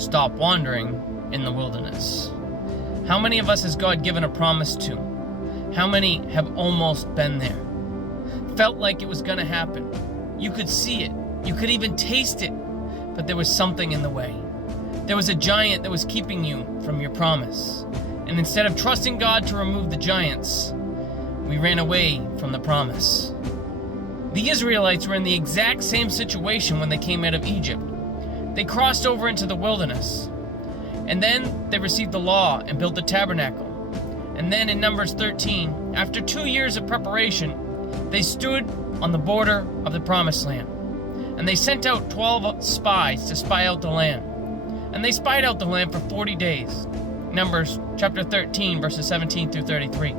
stop wandering in the wilderness. How many of us has God given a promise to? How many have almost been there? Felt like it was going to happen. You could see it. You could even taste it. But there was something in the way. There was a giant that was keeping you from your promise. And instead of trusting God to remove the giants, we ran away from the promise. The Israelites were in the exact same situation when they came out of Egypt. They crossed over into the wilderness. And then they received the law and built the tabernacle. And then in Numbers 13, after 2 years of preparation, they stood on the border of the promised land. And they sent out 12 spies to spy out the land. And they spied out the land for 40 days. Numbers chapter 13, verses 17 through 33.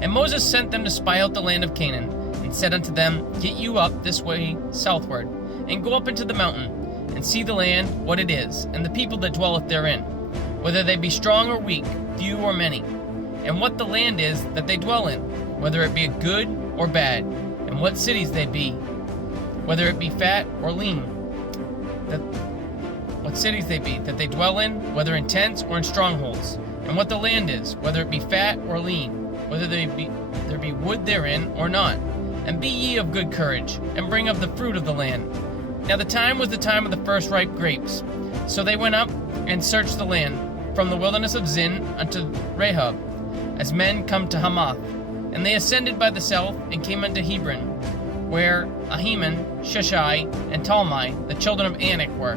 And Moses sent them to spy out the land of Canaan, and said unto them, Get you up this way southward, and go up into the mountain, and see the land, what it is, and the people that dwelleth therein, whether they be strong or weak, few or many, and what the land is that they dwell in, whether it be good or bad, and what cities they be, whether it be fat or lean, what cities they be that they dwell in, whether in tents or in strongholds, and what the land is, whether it be fat or lean, whether there be wood therein or not. And be ye of good courage, and bring of the fruit of the land. Now the time was the time of the firstripe grapes. So they went up and searched the land, from the wilderness of Zin unto Rehob, as men come to Hamath. And they ascended by the south, and came unto Hebron, where Ahiman, Sheshai, and Talmai, the children of Anak, were.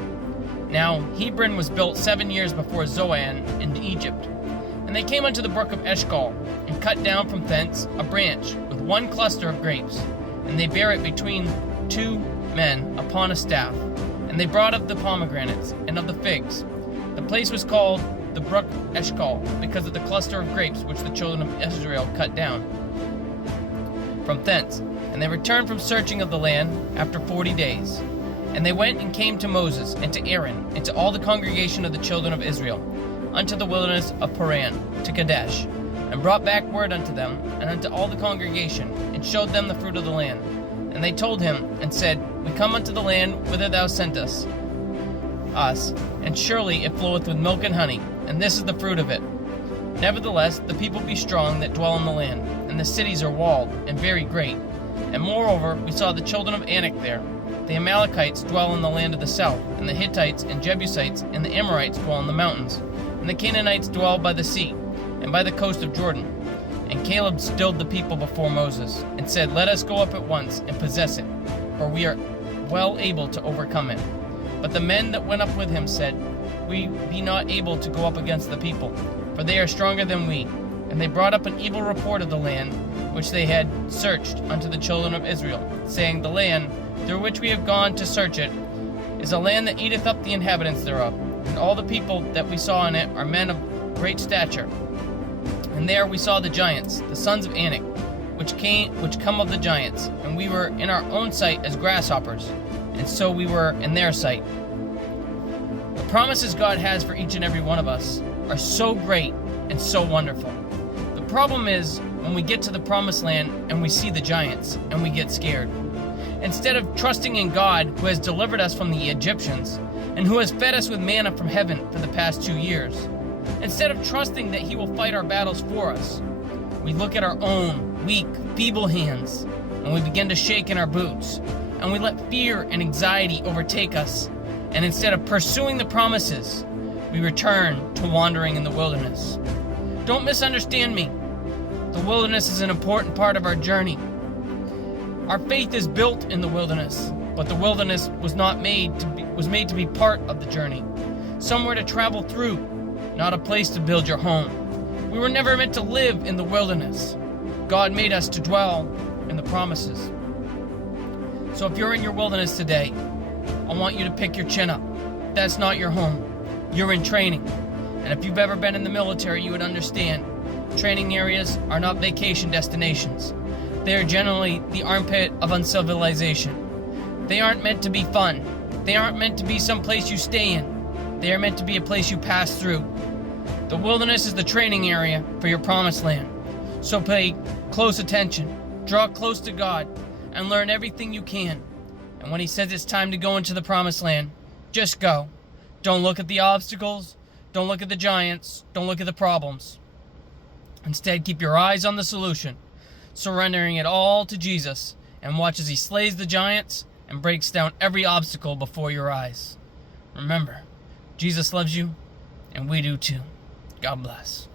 Now Hebron was built 7 years before Zoan in Egypt. And they came unto the brook of Eshcol, and cut down from thence a branch with one cluster of grapes, and they bare it between 2 men upon a staff. And they brought of the pomegranates and of the figs. The place was called the brook Eshcol, because of the cluster of grapes which the children of Israel cut down from thence. And they returned from searching of the land after 40 days. And they went and came to Moses and to Aaron and to all the congregation of the children of Israel, unto the wilderness of Paran, to Kadesh, and brought back word unto them, and unto all the congregation, and showed them the fruit of the land. And they told him, and said, We come unto the land whither thou sentest us, and surely it floweth with milk and honey, and this is the fruit of it. Nevertheless, the people be strong that dwell in the land, and the cities are walled, and very great. And moreover, we saw the children of Anak there. The Amalekites dwell in the land of the south, and the Hittites and Jebusites and the Amorites dwell in the mountains, and the Canaanites dwell by the sea, and by the coast of Jordan. And Caleb stilled the people before Moses, and said, Let us go up at once and possess it, for we are well able to overcome it. But the men that went up with him said, We be not able to go up against the people, for they are stronger than we. And they brought up an evil report of the land which they had searched unto the children of Israel, saying, The land through which we have gone to search it is a land that eateth up the inhabitants thereof, and all the people that we saw in it are men of great stature. And there we saw the giants, the sons of Anak, which come of the giants, and we were in our own sight as grasshoppers, and so we were in their sight. The promises God has for each and every one of us are so great and so wonderful. The problem is when we get to the promised land and we see the giants and we get scared. Instead of trusting in God, who has delivered us from the Egyptians and who has fed us with manna from heaven for the past 2 years, instead of trusting that he will fight our battles for us, we look at our own weak, feeble hands, and we begin to shake in our boots, and we let fear and anxiety overtake us, and instead of pursuing the promises, we return to wandering in the wilderness. Don't misunderstand me. The wilderness is an important part of our journey. Our faith is built in the wilderness, but the wilderness was made to be part of the journey, somewhere to travel through, not a place to build your home. We were never meant to live in the wilderness. God made us to dwell in the promises. So if you're in your wilderness today, I want you to pick your chin up. That's not your home. You're in training. And if you've ever been in the military, you would understand. Training areas are not vacation destinations. They are generally the armpit of uncivilization. They aren't meant to be fun. They aren't meant to be some place you stay in. They are meant to be a place you pass through. The wilderness is the training area for your promised land. So pay close attention, draw close to God, and learn everything you can. And when he says it's time to go into the promised land, just go. Don't look at the obstacles. Don't look at the giants. Don't look at the problems. Instead, keep your eyes on the solution, surrendering it all to Jesus, and watch as he slays the giants and breaks down every obstacle before your eyes. Remember, Jesus loves you, and we do too. God bless.